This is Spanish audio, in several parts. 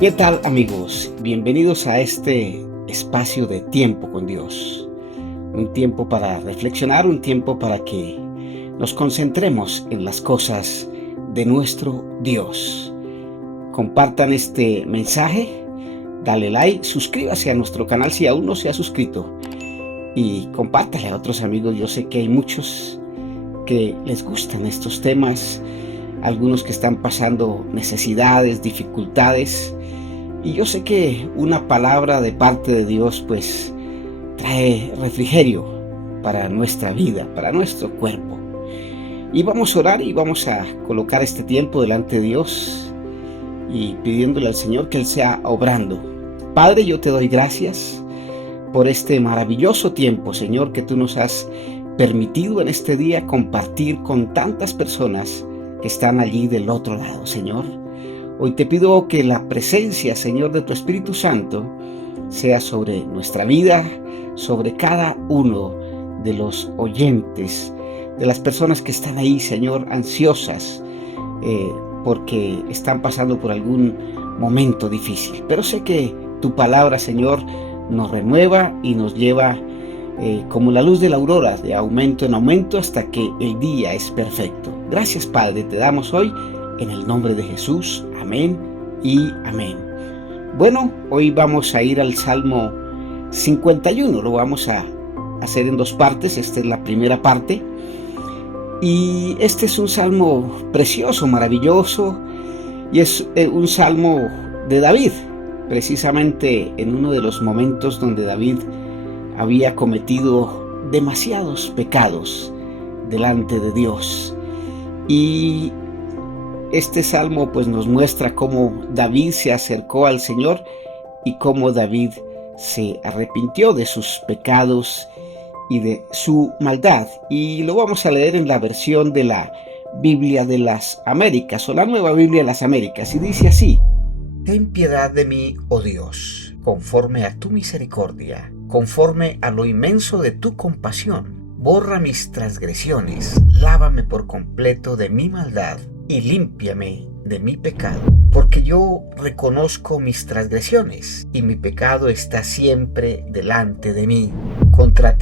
¿Qué tal, amigos? Bienvenidos a este espacio de tiempo con Dios. Un tiempo para reflexionar, un tiempo para que nos concentremos en las cosas de nuestro Dios. Compartan este mensaje, dale like, suscríbase a nuestro canal si aún no se ha suscrito y compártale a otros amigos. Yo sé que hay muchos que les gustan estos temas, algunos que están pasando necesidades, dificultades. Y yo sé que una palabra de parte de Dios pues trae refrigerio para nuestra vida, para nuestro cuerpo. Y vamos a orar y vamos a colocar este tiempo delante de Dios y pidiéndole al Señor que Él sea obrando. Padre, yo te doy gracias por este maravilloso tiempo, Señor, que tú nos has permitido en este día compartir con tantas personas que están allí del otro lado, Señor. Hoy te pido que la presencia, Señor, de tu Espíritu Santo sea sobre nuestra vida, sobre cada uno de los oyentes, de las personas que están ahí, Señor, ansiosas, porque están pasando por algún momento difícil. Pero sé que tu palabra, Señor, nos renueva y nos lleva como la luz de la aurora, de aumento en aumento, hasta que el día es perfecto. Gracias, Padre, te damos hoy en el nombre de Jesús. Amén y amén. Bueno, hoy vamos a ir al Salmo 51. Lo vamos a hacer en dos partes. Esta es la primera parte. Y este es un salmo precioso, maravilloso. Y es un salmo de David, precisamente en uno de los momentos donde David había cometido demasiados pecados delante de Dios. Y este salmo pues nos muestra cómo David se acercó al Señor y cómo David se arrepintió de sus pecados y de su maldad. Y lo vamos a leer en la versión de la Biblia de las Américas, o la Nueva Biblia de las Américas, y dice así: Ten piedad de mí, oh Dios, conforme a tu misericordia, conforme a lo inmenso de tu compasión. Borra mis transgresiones, lávame por completo de mi maldad y límpiame de mi pecado, porque yo reconozco mis transgresiones y mi pecado está siempre delante de mí. Contra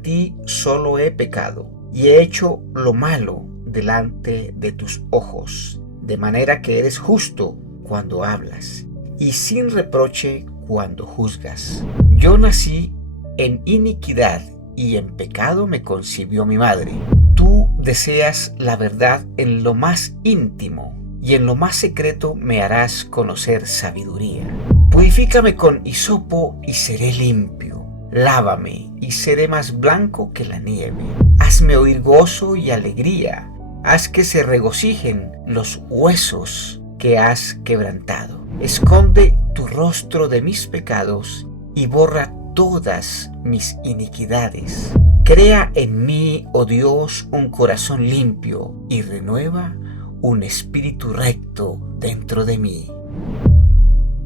ti solo he pecado y he hecho lo malo delante de tus ojos, de manera que eres justo cuando hablas y sin reproche cuando juzgas. Yo nací en iniquidad y en pecado me concibió mi madre. Tú deseas la verdad en lo más íntimo y en lo más secreto me harás conocer sabiduría. Purifícame con hisopo y seré limpio. Lávame y seré más blanco que la nieve. Hazme oír gozo y alegría. Haz que se regocijen los huesos que has quebrantado. Esconde tu rostro de mis pecados y borra todas mis iniquidades. Crea en mí, oh Dios, un corazón limpio y renueva un espíritu recto dentro de mí.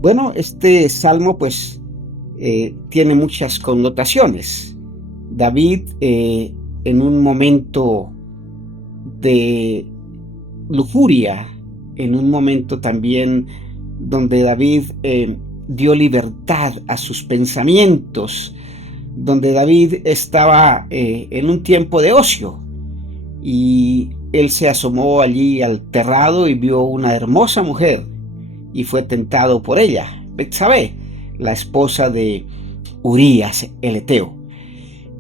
Bueno, este salmo pues tiene muchas connotaciones. David en un momento de lujuria, en un momento también donde David dio libertad a sus pensamientos, donde David estaba en un tiempo de ocio, y él se asomó allí al terrado y vio una hermosa mujer y fue tentado por ella, Betsabé, la esposa de Urías el Eteo.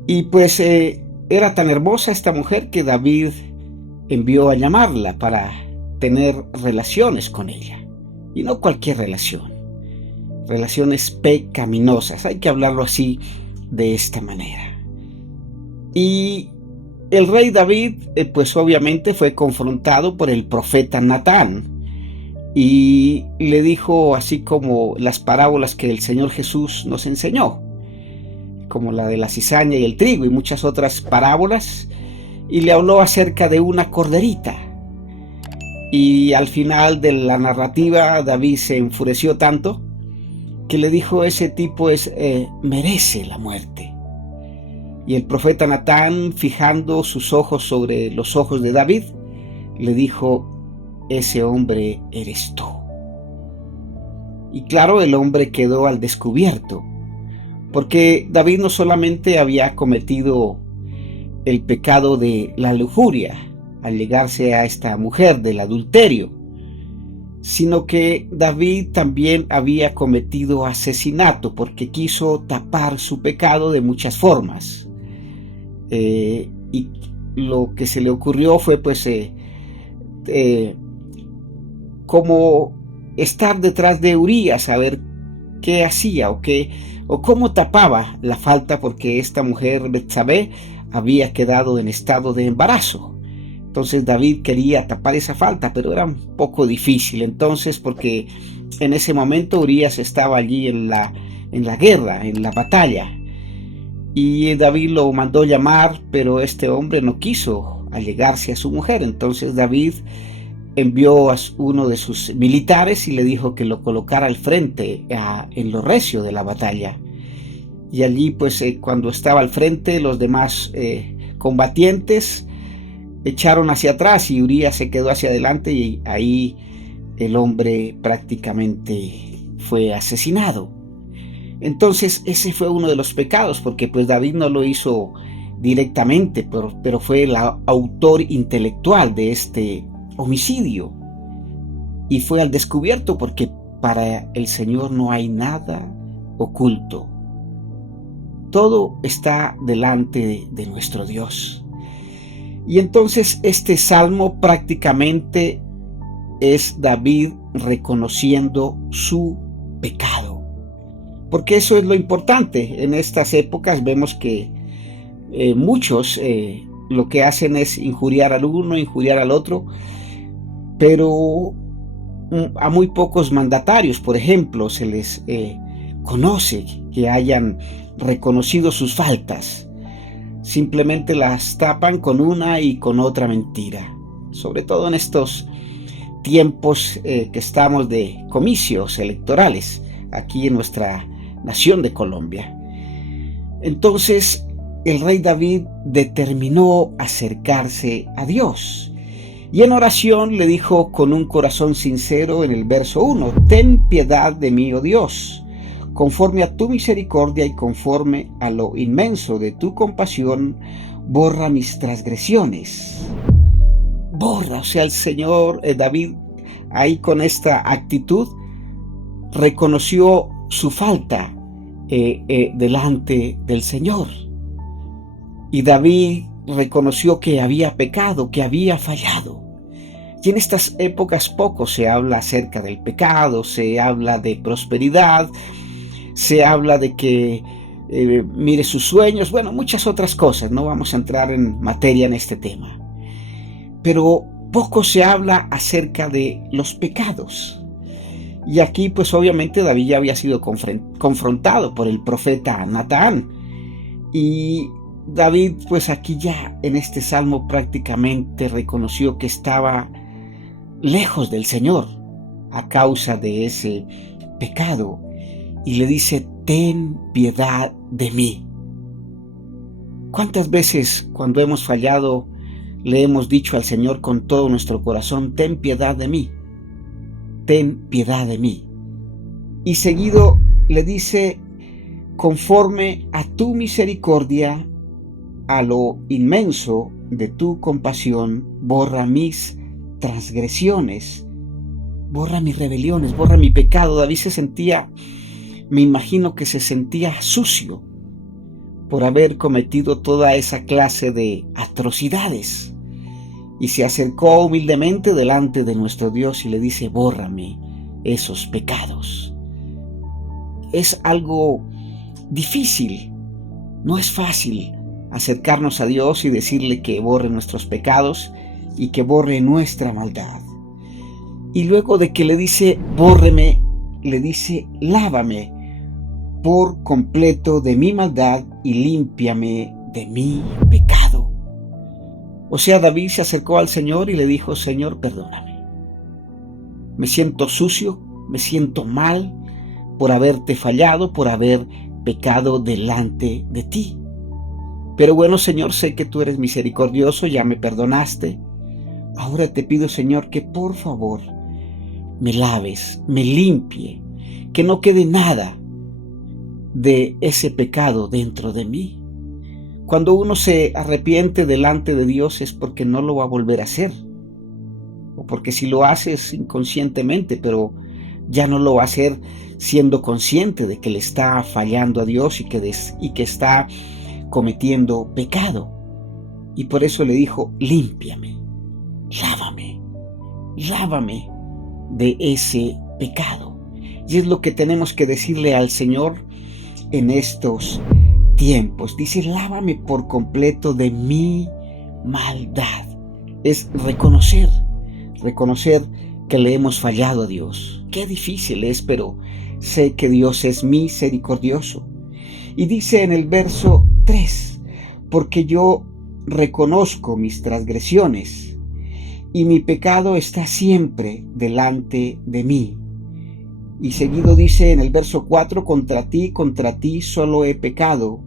Y pues era tan hermosa esta mujer que David envió a llamarla para tener relaciones con ella, y no cualquier relación, relaciones pecaminosas, hay que hablarlo así, de esta manera. Y el rey David pues obviamente fue confrontado por el profeta Natán y le dijo, así como las parábolas que el Señor Jesús nos enseñó, como la de la cizaña y el trigo y muchas otras parábolas, y le habló acerca de una corderita. Y al final de la narrativa David se enfureció tanto que le dijo, ese tipo merece la muerte. Y el profeta Natán, fijando sus ojos sobre los ojos de David, le dijo, ese hombre eres tú. Y claro, el hombre quedó al descubierto, porque David no solamente había cometido el pecado de la lujuria al llegarse a esta mujer, del adulterio, sino que David también había cometido asesinato porque quiso tapar su pecado de muchas formas. Y lo que se le ocurrió fue pues como estar detrás de Urías a ver qué hacía o cómo tapaba la falta, porque esta mujer Betsabé había quedado en estado de embarazo. Entonces David quería tapar esa falta, pero era un poco difícil. Entonces, porque en ese momento Urías estaba allí en la guerra, en la batalla. Y David lo mandó llamar, pero este hombre no quiso allegarse a su mujer. Entonces David envió a uno de sus militares y le dijo que lo colocara al frente en lo recio de la batalla. Y allí pues cuando estaba al frente, los demás combatientes echaron hacia atrás y Urías se quedó hacia adelante, y ahí el hombre prácticamente fue asesinado. Entonces ese fue uno de los pecados, porque pues David no lo hizo directamente, pero fue el autor intelectual de este homicidio, y fue al descubierto, porque para el Señor no hay nada oculto. Todo está delante de nuestro Dios. Y entonces este salmo prácticamente es David reconociendo su pecado, porque eso es lo importante. En estas épocas vemos que muchos lo que hacen es injuriar al uno, injuriar al otro, pero a muy pocos mandatarios, por ejemplo, se les conoce que hayan reconocido sus faltas. Simplemente las tapan con una y con otra mentira, sobre todo en estos tiempos que estamos de comicios electorales aquí en nuestra nación de Colombia. Entonces el rey David determinó acercarse a Dios, y en oración le dijo con un corazón sincero en el verso 1: ten piedad de mí, oh Dios, conforme a tu misericordia y conforme a lo inmenso de tu compasión, borra mis transgresiones. Borra, o sea, el Señor, David, ahí con esta actitud, reconoció su falta delante del Señor. Y David reconoció que había pecado, que había fallado. Y en estas épocas poco se habla acerca del pecado, se habla de prosperidad, se habla de que mire sus sueños, bueno, muchas otras cosas. No vamos a entrar en materia en este tema. Pero poco se habla acerca de los pecados. Y aquí pues obviamente David ya había sido confrontado por el profeta Natán. Y David pues aquí ya en este salmo prácticamente reconoció que estaba lejos del Señor a causa de ese pecado, y le dice: ten piedad de mí. ¿Cuántas veces cuando hemos fallado le hemos dicho al Señor con todo nuestro corazón: ten piedad de mí, ten piedad de mí? Y seguido le dice: conforme a tu misericordia, a lo inmenso de tu compasión, borra mis transgresiones, borra mis rebeliones, borra mi pecado. David se sentía, me imagino que se sentía sucio por haber cometido toda esa clase de atrocidades, y se acercó humildemente delante de nuestro Dios y le dice: bórrame esos pecados. Es algo difícil, no es fácil acercarnos a Dios y decirle que borre nuestros pecados y que borre nuestra maldad. Y luego de que le dice: bórreme, le dice: lávame por completo de mi maldad y límpiame de mi pecado. O sea, David se acercó al Señor y le dijo: Señor, perdóname. Me siento sucio, me siento mal por haberte fallado, por haber pecado delante de ti. Pero bueno, Señor, sé que tú eres misericordioso, ya me perdonaste. Ahora te pido, Señor, que por favor me laves, me limpie, que no quede nada de ese pecado dentro de mí. Cuando uno se arrepiente delante de Dios es porque no lo va a volver a hacer, o porque si lo haces inconscientemente, pero ya no lo va a hacer siendo consciente de que le está fallando a Dios y que está cometiendo pecado. Y por eso le dijo: límpiame, lávame, lávame de ese pecado. Y es lo que tenemos que decirle al Señor en estos tiempos. Dice: lávame por completo de mi maldad. Es reconocer que le hemos fallado a Dios. Qué difícil es, pero sé que Dios es misericordioso. Y dice en el verso 3, porque yo reconozco mis transgresiones y mi pecado está siempre delante de mí. Y seguido dice en el verso 4, contra ti solo he pecado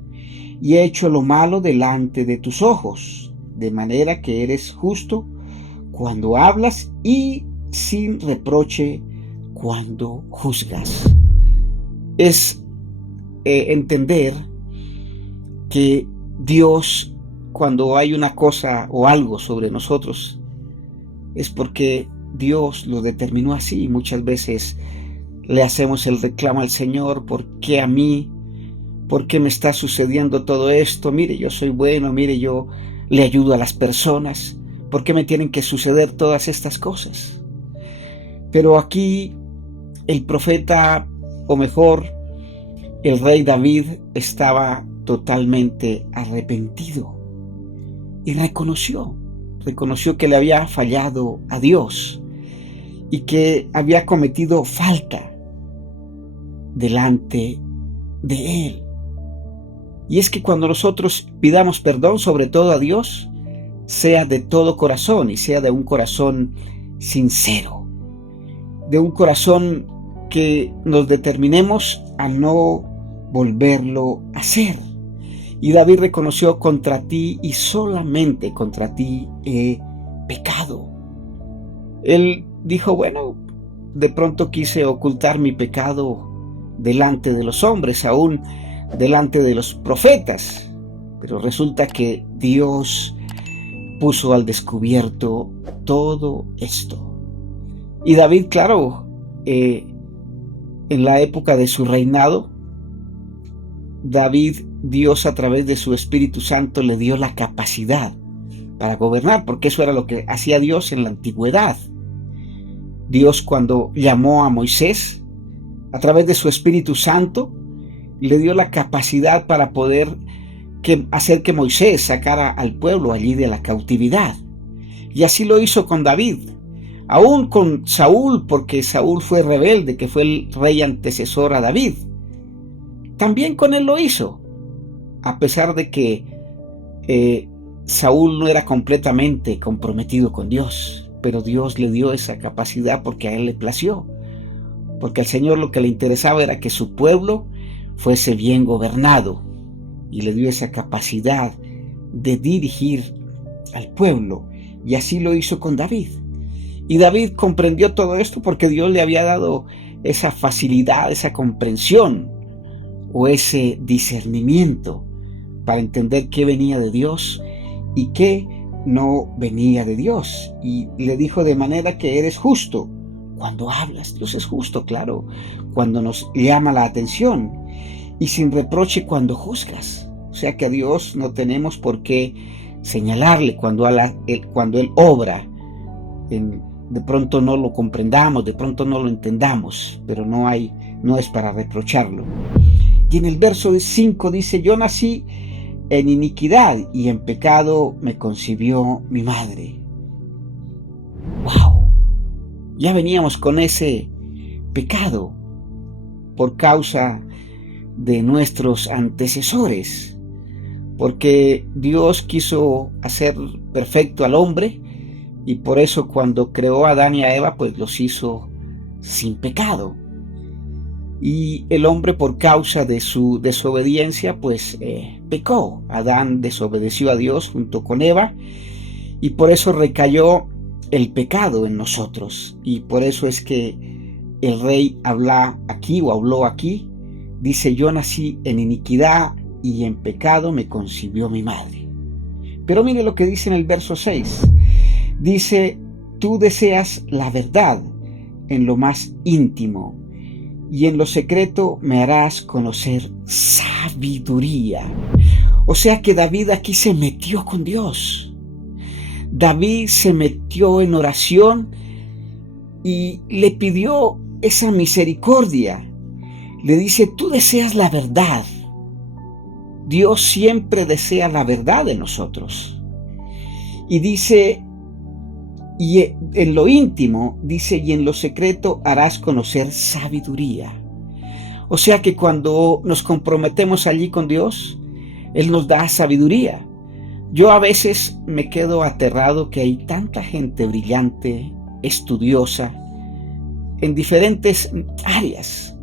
y he hecho lo malo delante de tus ojos, de manera que eres justo cuando hablas y sin reproche cuando juzgas. Es entender que Dios, cuando hay una cosa o algo sobre nosotros, es porque Dios lo determinó así. Muchas veces le hacemos el reclamo al Señor: ¿por qué a mí? ¿Por qué me está sucediendo todo esto? Mire, yo soy bueno, mire, yo le ayudo a las personas. ¿Por qué me tienen que suceder todas estas cosas? Pero aquí el profeta, o mejor, el rey David, estaba totalmente arrepentido y reconoció que le había fallado a Dios y que había cometido falta delante de Él. Y es que cuando nosotros pidamos perdón, sobre todo a Dios, sea de todo corazón y sea de un corazón sincero, de un corazón que nos determinemos a no volverlo a hacer. Y David reconoció: contra ti y solamente contra ti he pecado. Él dijo: bueno, de pronto quise ocultar mi pecado delante de los hombres, aún delante de los profetas, pero resulta que Dios puso al descubierto todo esto. Y David, claro, en la época de su reinado, David, Dios a través de su Espíritu Santo le dio la capacidad para gobernar, porque eso era lo que hacía Dios en la antigüedad. Dios, cuando llamó a Moisés, a través de su Espíritu Santo, le dio la capacidad para poder hacer que Moisés sacara al pueblo allí de la cautividad. Y así lo hizo con David, aún con Saúl, porque Saúl fue rebelde, que fue el rey antecesor a David. También con él lo hizo, a pesar de que Saúl no era completamente comprometido con Dios, pero Dios le dio esa capacidad porque a él le plació, porque al Señor lo que le interesaba era que su pueblo fuese bien gobernado, y le dio esa capacidad de dirigir al pueblo, y así lo hizo con David. Y David comprendió todo esto porque Dios le había dado esa facilidad, esa comprensión o ese discernimiento para entender qué venía de Dios y qué no venía de Dios. Y le dijo: de manera que eres justo cuando hablas. Dios es justo, claro, cuando nos llama la atención, y sin reproche cuando juzgas. O sea que a Dios no tenemos por qué señalarle cuando Él obra. De pronto no lo comprendamos, de pronto no lo entendamos, pero no es para reprocharlo. Y en el verso 5 dice: yo nací en iniquidad y en pecado me concibió mi madre. ¡Wow! Ya veníamos con ese pecado por causa de nuestros antecesores, porque Dios quiso hacer perfecto al hombre, y por eso cuando creó a Adán y a Eva, pues los hizo sin pecado. Y el hombre, por causa de su desobediencia, pues pecó. Adán desobedeció a Dios junto con Eva, y por eso recayó el pecado en nosotros. Y por eso es que el rey habló aquí, dice: yo nací en iniquidad y en pecado me concibió mi madre. Pero mire lo que dice en el verso 6. Dice: tú deseas la verdad en lo más íntimo, y en lo secreto me harás conocer sabiduría. O sea que David aquí se metió con Dios. David se metió en oración y le pidió esa misericordia. Le dice: tú deseas la verdad. Dios siempre desea la verdad de nosotros. Y dice: y en lo íntimo, dice, y en lo secreto harás conocer sabiduría. O sea que cuando nos comprometemos allí con Dios, Él nos da sabiduría. Yo a veces me quedo aterrado que hay tanta gente brillante, estudiosa, en diferentes áreas,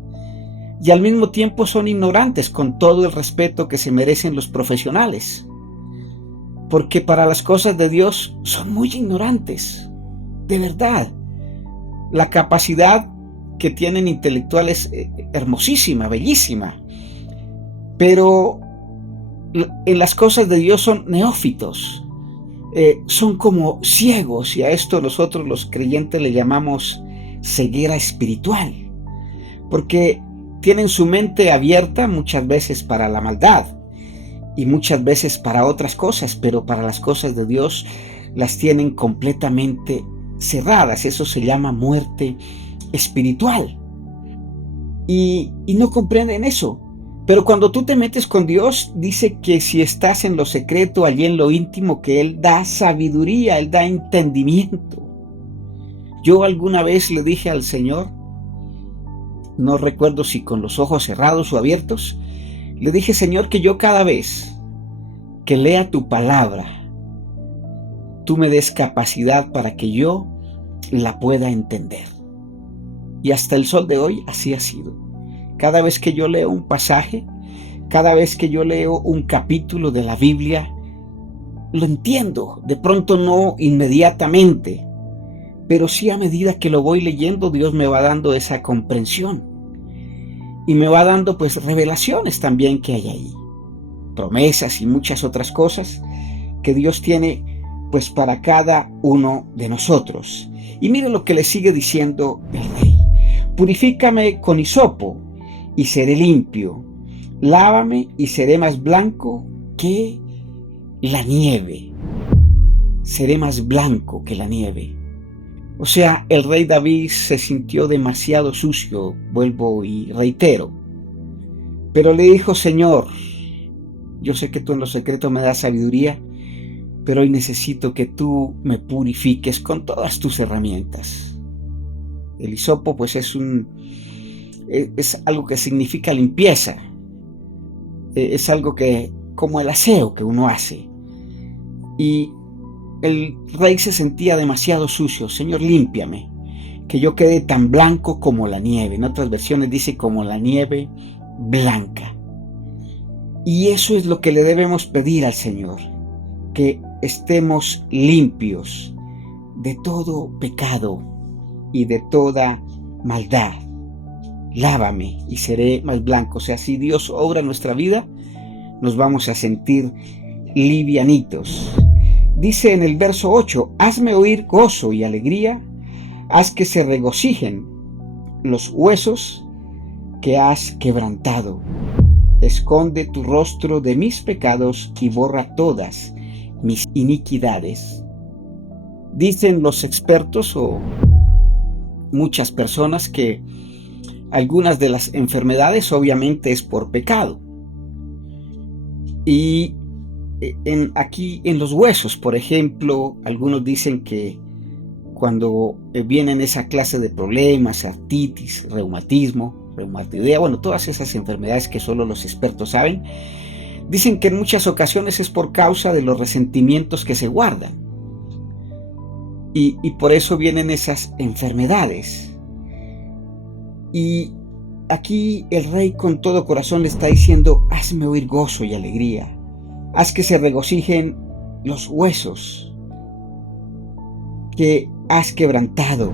y al mismo tiempo son ignorantes, con todo el respeto que se merecen los profesionales, porque para las cosas de Dios son muy ignorantes, de verdad. La capacidad que tienen intelectuales hermosísima, bellísima, pero en las cosas de Dios son neófitos, son como ciegos, y a esto nosotros los creyentes le llamamos ceguera espiritual, porque tienen su mente abierta muchas veces para la maldad y muchas veces para otras cosas, pero para las cosas de Dios las tienen completamente cerradas. Eso se llama muerte espiritual, y no comprenden eso. Pero cuando tú te metes con Dios, dice que si estás en lo secreto, allí en lo íntimo, que Él da sabiduría, Él da entendimiento. Yo alguna vez le dije al Señor, no recuerdo si con los ojos cerrados o abiertos, le dije: Señor, que yo cada vez que lea tu palabra, tú me des capacidad para que yo la pueda entender. Y hasta el sol de hoy así ha sido. Cada vez que yo leo un pasaje, cada vez que yo leo un capítulo de la Biblia, lo entiendo. De pronto no inmediatamente, pero sí a medida que lo voy leyendo, Dios me va dando esa comprensión. Y me va dando pues revelaciones también que hay ahí. Promesas y muchas otras cosas que Dios tiene pues para cada uno de nosotros. Y mire lo que le sigue diciendo el rey: purifícame con hisopo y seré limpio, lávame y seré más blanco que la nieve. Seré más blanco que la nieve. O sea, el rey David se sintió demasiado sucio, vuelvo y reitero, pero le dijo: Señor, yo sé que tú en lo secreto me das sabiduría, pero hoy necesito que tú me purifiques con todas tus herramientas. El hisopo pues es algo que significa limpieza, es algo que, como el aseo que uno hace. Y el rey se sentía demasiado sucio. Señor, límpiame, que yo quede tan blanco como la nieve. En otras versiones dice como la nieve blanca. Y eso es lo que le debemos pedir al Señor, que estemos limpios de todo pecado y de toda maldad. Lávame y seré más blanco. O sea, si Dios obra en nuestra vida, nos vamos a sentir livianitos. Dice en el verso 8: hazme oír gozo y alegría, haz que se regocijen los huesos que has quebrantado. Esconde tu rostro de mis pecados y borra todas mis iniquidades. Dicen los expertos o muchas personas que algunas de las enfermedades obviamente es por pecado. Y aquí en los huesos, por ejemplo, algunos dicen que cuando vienen esa clase de problemas, artritis, reumatismo, reumatoidea, bueno, todas esas enfermedades que solo los expertos saben, dicen que en muchas ocasiones es por causa de los resentimientos que se guardan. Y por eso vienen esas enfermedades. Y aquí el rey con todo corazón le está diciendo: hazme oír gozo y alegría, haz que se regocijen los huesos que has quebrantado,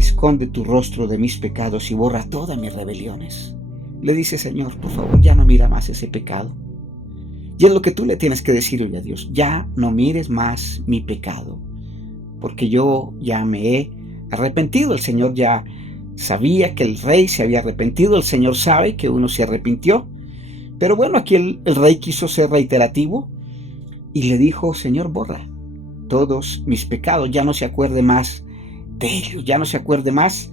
esconde tu rostro de mis pecados y borra todas mis rebeliones. Le dice: Señor, por favor, ya no mira más ese pecado. Y es lo que tú le tienes que decir hoy a Dios: ya no mires más mi pecado, porque yo ya me he arrepentido. El Señor ya sabía que el rey se había arrepentido, el Señor sabe que uno se arrepintió, pero bueno, aquí el rey quiso ser reiterativo y le dijo: Señor, borra todos mis pecados, ya no se acuerde más de ellos, ya no se acuerde más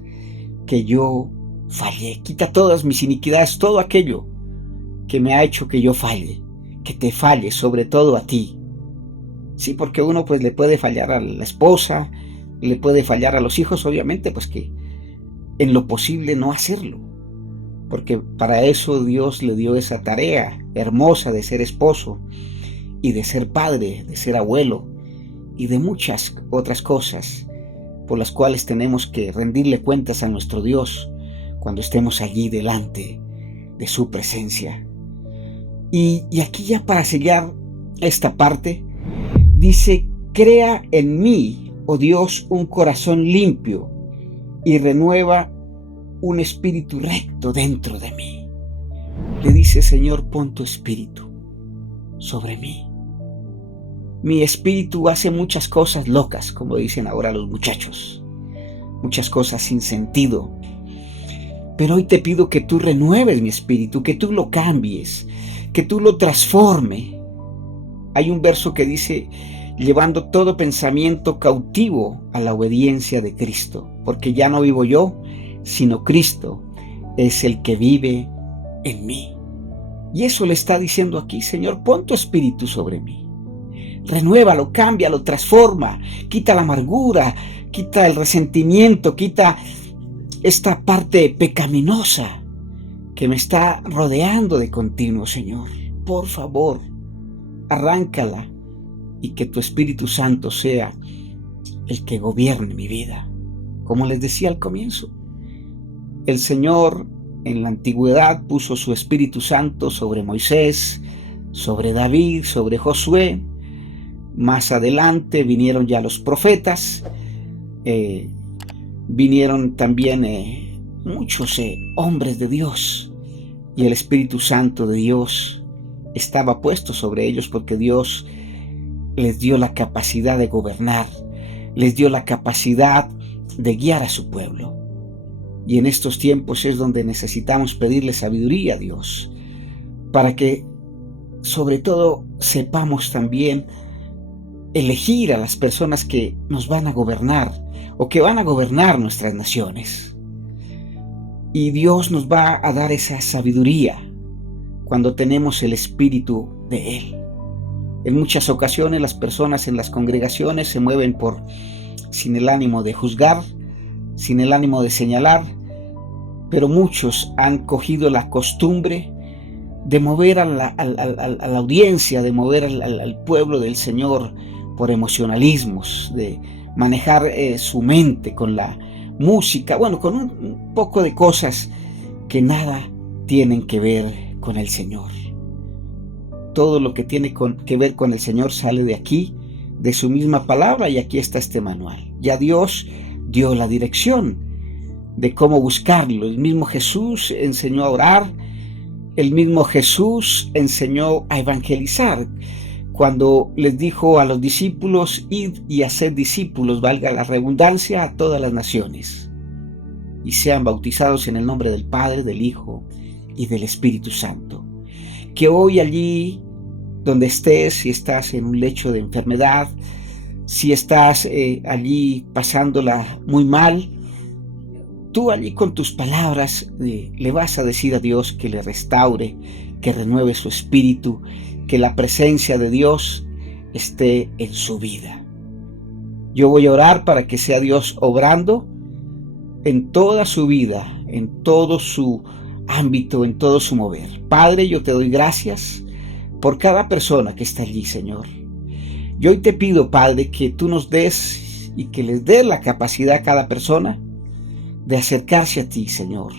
que yo fallé, quita todas mis iniquidades, todo aquello que me ha hecho que yo falle, que te falle, sobre todo a ti. Sí, porque uno pues le puede fallar a la esposa, le puede fallar a los hijos, obviamente, pues que en lo posible no hacerlo, porque para eso Dios le dio esa tarea hermosa de ser esposo y de ser padre, de ser abuelo y de muchas otras cosas por las cuales tenemos que rendirle cuentas a nuestro Dios cuando estemos allí delante de su presencia. Y aquí ya para sellar esta parte, dice: crea en mí, oh Dios, un corazón limpio y renueva un espíritu recto dentro de mí. Le dice: Señor, pon tu espíritu sobre mí. Mi espíritu hace muchas cosas locas, como dicen ahora los muchachos, muchas cosas sin sentido. Pero hoy te pido que tú renueves mi espíritu, que tú lo cambies, que tú lo transformes. Hay un verso que dice: llevando todo pensamiento cautivo a la obediencia de Cristo, porque ya no vivo yo, sino Cristo es el que vive en mí. Y eso le está diciendo aquí: Señor, pon tu espíritu sobre mí. Renuévalo, cámbialo, transforma, quita la amargura, quita el resentimiento, quita esta parte pecaminosa que me está rodeando de continuo, Señor. Por favor, arráncala y que tu Espíritu Santo sea el que gobierne mi vida. Como les decía al comienzo, el Señor en la antigüedad puso su Espíritu Santo sobre Moisés, sobre David, sobre Josué. Más adelante vinieron ya los profetas, vinieron también muchos hombres de Dios, y el Espíritu Santo de Dios estaba puesto sobre ellos porque Dios les dio la capacidad de gobernar, les dio la capacidad de guiar a su pueblo. Y en estos tiempos es donde necesitamos pedirle sabiduría a Dios, para que sobre todo sepamos también elegir a las personas que nos van a gobernar o que van a gobernar nuestras naciones. Y Dios nos va a dar esa sabiduría cuando tenemos el Espíritu de Él. En muchas ocasiones las personas en las congregaciones se mueven sin el ánimo de juzgar, sin el ánimo de señalar, pero muchos han cogido la costumbre de mover a la audiencia, de mover al pueblo del Señor por emocionalismos, de manejar su mente con la música, bueno, con un poco de cosas que nada tienen que ver con el Señor. Todo lo que tiene que ver con el Señor sale de aquí, de su misma palabra, y aquí está este manual. Ya Dios dio la dirección de cómo buscarlo. El mismo Jesús enseñó a orar, el mismo Jesús enseñó a evangelizar, cuando les dijo a los discípulos: id y haced discípulos, valga la redundancia, a todas las naciones, y sean bautizados en el nombre del Padre, del Hijo y del Espíritu Santo. Que hoy allí donde estés, si estás en un lecho de enfermedad, si estás allí pasándola muy mal, tú allí con tus palabras le vas a decir a Dios que le restaure, que renueve su espíritu, que la presencia de Dios esté en su vida. Yo voy a orar para que sea Dios obrando en toda su vida, en todo su ámbito, en todo su mover. Padre, yo te doy gracias por cada persona que está allí, Señor. Yo hoy te pido, Padre, que tú nos des y que les des la capacidad a cada persona de acercarse a ti, Señor.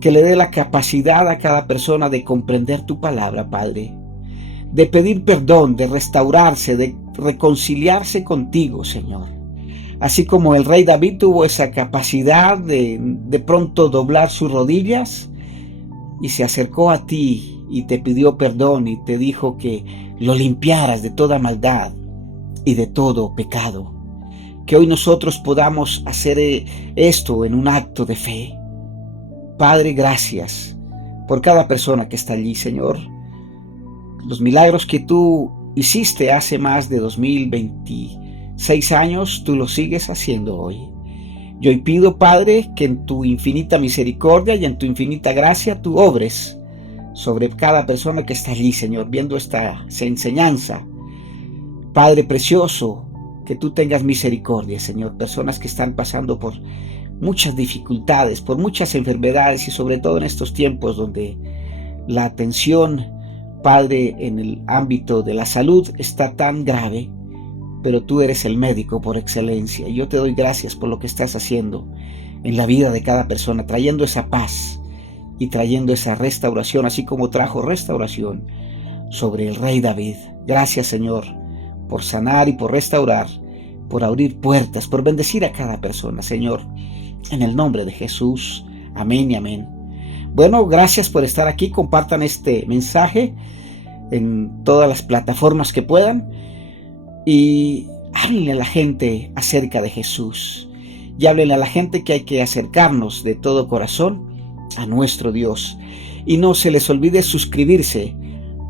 Que le dé la capacidad a cada persona de comprender tu palabra, Padre. De pedir perdón, de restaurarse, de reconciliarse contigo, Señor. Así como el rey David tuvo esa capacidad de pronto doblar sus rodillas y se acercó a ti y te pidió perdón y te dijo que lo limpiaras de toda maldad y de todo pecado. Que hoy nosotros podamos hacer esto en un acto de fe. Padre, gracias por cada persona que está allí, Señor. Los milagros que tú hiciste hace más de 2026 años, tú los sigues haciendo hoy. Yo hoy pido, Padre, que en tu infinita misericordia y en tu infinita gracia tú obres sobre cada persona que está allí, Señor, viendo esta enseñanza. Padre precioso, que tú tengas misericordia, Señor. Personas que están pasando por muchas dificultades, por muchas enfermedades y sobre todo en estos tiempos donde la atención, Padre, en el ámbito de la salud está tan grave, pero tú eres el médico por excelencia. Y yo te doy gracias por lo que estás haciendo en la vida de cada persona, trayendo esa paz y trayendo esa restauración, así como trajo restauración sobre el rey David. Gracias, Señor, por sanar y por restaurar, por abrir puertas, por bendecir a cada persona, Señor, en el nombre de Jesús. Amén y amén. Bueno, gracias por estar aquí. Compartan este mensaje en todas las plataformas que puedan y háblenle a la gente acerca de Jesús y háblenle a la gente que hay que acercarnos de todo corazón a nuestro Dios. Y no se les olvide suscribirse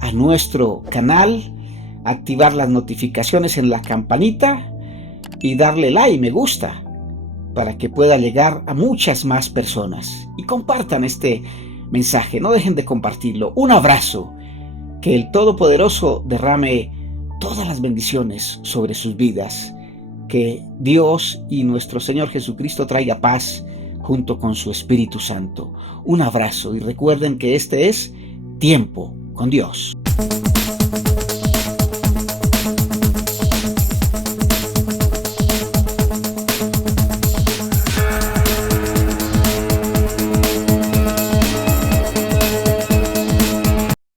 a nuestro canal, activar las notificaciones en la campanita y darle like, me gusta, para que pueda llegar a muchas más personas. Y compartan este mensaje, no dejen de compartirlo. Un abrazo, que el Todopoderoso derrame todas las bendiciones sobre sus vidas, que Dios y nuestro Señor Jesucristo traiga paz junto con su Espíritu Santo. Un abrazo y recuerden que este es Tiempo con Dios.